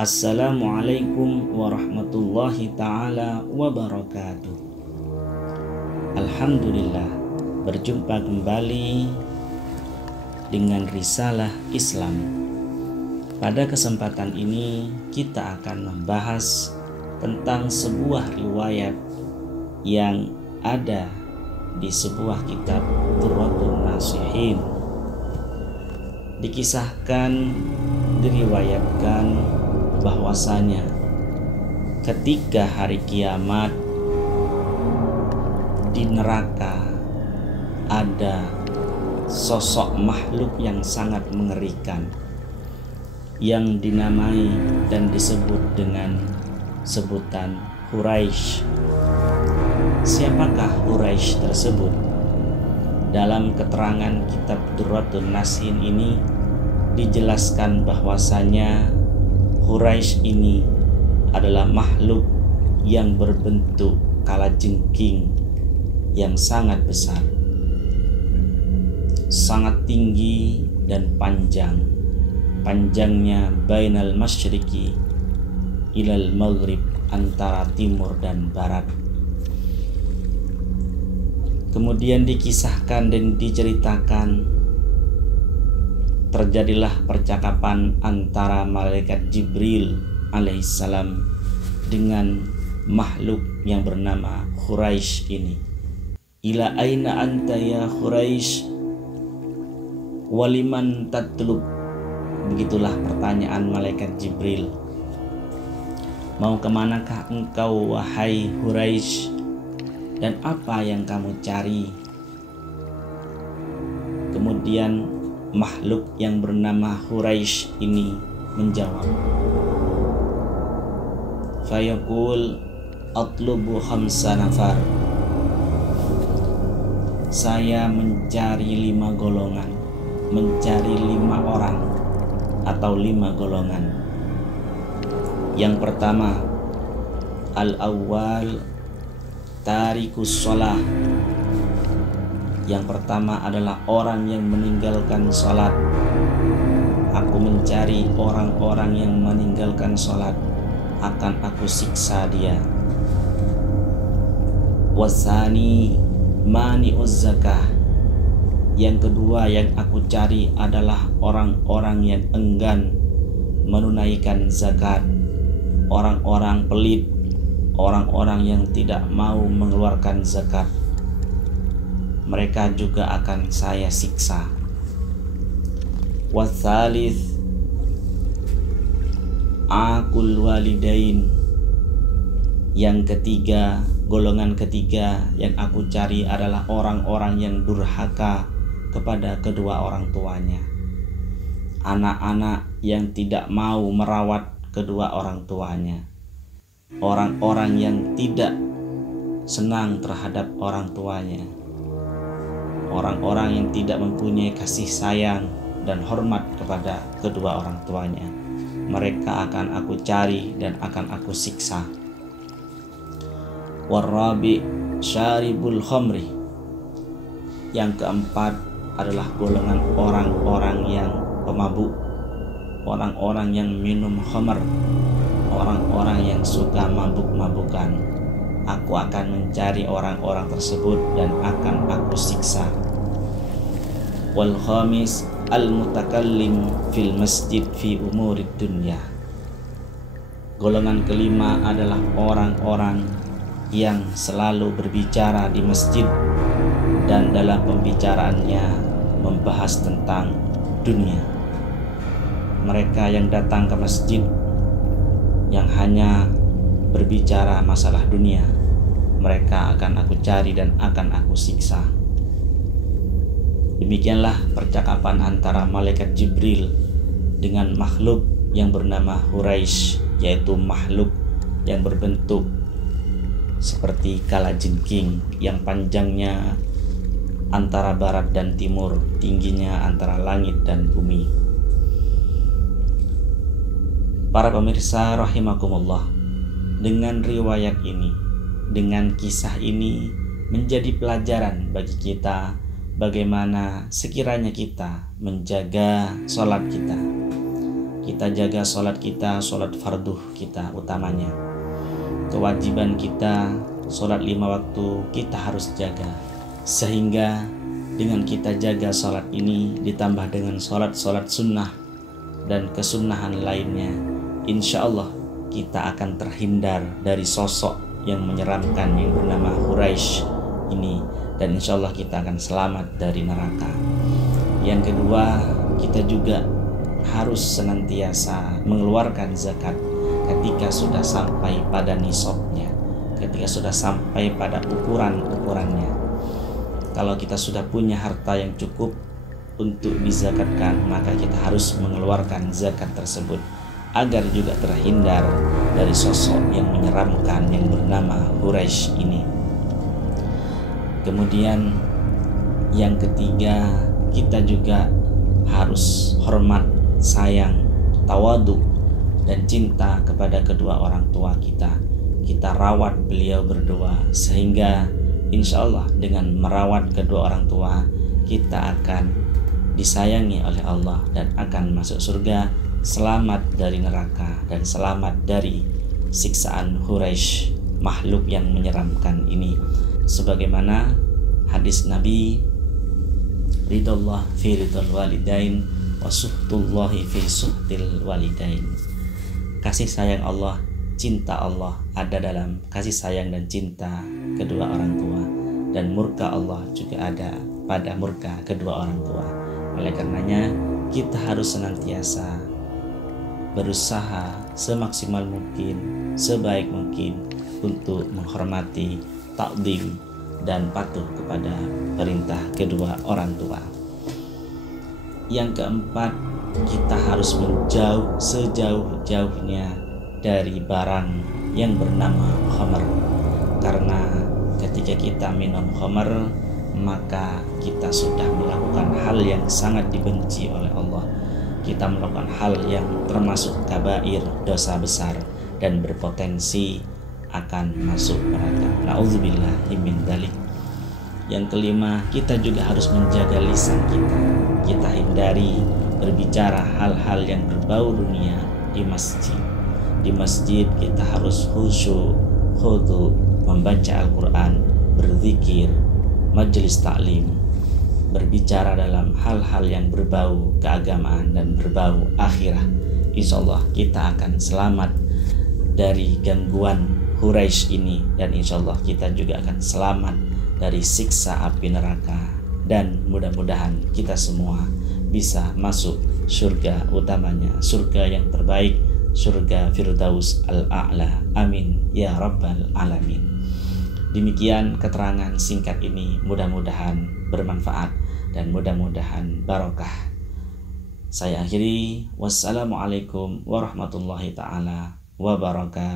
Assalamualaikum warahmatullahi ta'ala wabarakatuh. Alhamdulillah, berjumpa kembali dengan Risalah Islam. Pada kesempatan ini kita akan membahas tentang sebuah riwayat yang ada di sebuah kitab Durratun Nasihin. Diriwayatkan bahwasanya ketika hari kiamat di neraka ada sosok makhluk yang sangat mengerikan yang dinamai dan disebut dengan sebutan Quraisy. Siapakah Quraisy tersebut? Dalam keterangan kitab Durratun Nasihin ini dijelaskan bahwasanya Quraisy ini adalah makhluk yang berbentuk kalajengking yang sangat besar, sangat tinggi dan panjang. Panjangnya bainal masyriqi ilal maghrib, antara timur dan barat. Kemudian dikisahkan dan diceritakan terjadilah percakapan antara malaikat Jibril alaihissalam dengan makhluk yang bernama Quraisy ini. Ila aina anta ya Quraisy waliman tatlub. Begitulah pertanyaan malaikat Jibril. Mau kemanakah engkau wahai Quraisy, dan apa yang kamu cari? Kemudian makhluk yang bernama Quraisy ini menjawab, fayaqul atlubu khamsa nafar. Saya mencari 5 golongan, mencari 5 orang atau 5 golongan. Yang pertama, al-awwal tarikus sholah. Yang pertama adalah orang yang meninggalkan sholat. Aku mencari orang-orang yang meninggalkan sholat, akan aku siksa dia. Wasani mani'uz zakah. Yang kedua yang aku cari adalah orang-orang yang enggan menunaikan zakat, orang-orang pelit, orang-orang yang tidak mau mengeluarkan zakat. Mereka juga akan saya siksa. Watsalits aqul walidain. Yang ketiga, golongan ketiga yang aku cari adalah orang-orang yang durhaka kepada kedua orang tuanya, anak-anak yang tidak mau merawat kedua orang tuanya, orang-orang yang tidak senang terhadap orang tuanya, orang-orang yang tidak mempunyai kasih sayang dan hormat kepada kedua orang tuanya. Mereka akan aku cari dan akan aku siksa. Warabi syaribul khamri. Yang keempat adalah golongan orang-orang yang pemabuk, orang-orang yang minum khamr, orang-orang yang suka mabuk-mabukan. Aku akan mencari orang-orang tersebut dan akan aku siksa. Wal khamis al mutakallim fil masjid fi umurid dunya. Golongan kelima adalah orang-orang yang selalu berbicara di masjid dan dalam pembicaraannya membahas tentang dunia. Mereka yang datang ke masjid yang hanya berbicara masalah dunia, mereka akan aku cari dan akan aku siksa. Demikianlah percakapan antara malaikat Jibril dengan makhluk yang bernama Quraisy, yaitu makhluk yang berbentuk seperti kalajengking yang panjangnya antara barat dan timur, tingginya antara langit dan bumi. Para pemirsa rahimakumullah, dengan riwayat ini, dengan kisah ini menjadi pelajaran bagi kita bagaimana sekiranya kita menjaga sholat kita, kita jaga sholat kita, sholat fardu kita utamanya. Kewajiban kita, sholat 5 waktu kita harus jaga. Sehingga dengan kita jaga sholat ini ditambah dengan sholat-sholat sunnah dan kesunnahan lainnya, insya Allah kita akan terhindar dari sosok yang menyeramkan yang bernama Quraisy ini, dan insya Allah kita akan selamat dari neraka. Yang kedua, kita juga harus senantiasa mengeluarkan zakat ketika sudah sampai pada nisabnya, ketika sudah sampai pada ukurannya. Kalau kita sudah punya harta yang cukup untuk dizakatkan, maka kita harus mengeluarkan zakat tersebut agar juga terhindar dari sosok yang menyeramkan yang bernama Quraisy ini. Kemudian yang ketiga, kita juga harus hormat, sayang, tawadu, dan cinta kepada kedua orang tua kita. Kita rawat beliau berdua, sehingga insya Allah dengan merawat kedua orang tua kita akan disayangi oleh Allah dan akan masuk surga, selamat dari neraka dan selamat dari siksaan Quraisy, makhluk yang menyeramkan ini. Sebagaimana hadis Nabi, ridallah fi ridal walidain wa suhtullahi fi suhtil walidain. Kasih sayang Allah, cinta Allah ada dalam kasih sayang dan cinta kedua orang tua, dan murka Allah juga ada pada murka kedua orang tua. Oleh karenanya kita harus senantiasa berusaha semaksimal mungkin, sebaik mungkin untuk menghormati, takdim, dan patuh kepada perintah kedua orang tua. Yang keempat, kita harus menjauh sejauh-jauhnya dari barang yang bernama khamr. Karena ketika kita minum khamr, maka kita sudah melakukan hal yang sangat dibenci oleh Allah. Kita melakukan hal yang termasuk kabair, dosa besar, dan berpotensi akan masuk neraka. Na'udzubillahi min dzalik. Yang kelima, kita juga harus menjaga lisan kita. Kita hindari berbicara hal-hal yang berbau dunia di masjid. Di masjid kita harus khusyuk, khudu, membaca Al-Quran, berzikir, majelis taklim, berbicara dalam hal-hal yang berbau keagamaan dan berbau akhirat. Insya Allah kita akan selamat dari gangguan Quraisy ini, dan insya Allah kita juga akan selamat dari siksa api neraka, dan mudah-mudahan kita semua bisa masuk surga utamanya, surga yang terbaik, surga Firdaus al-A'la. Amin ya rabbal alamin. Demikian keterangan singkat ini, mudah-mudahan bermanfaat dan mudah-mudahan barokah. Saya akhiri, wassalamualaikum warahmatullahi taala wabarakatuh.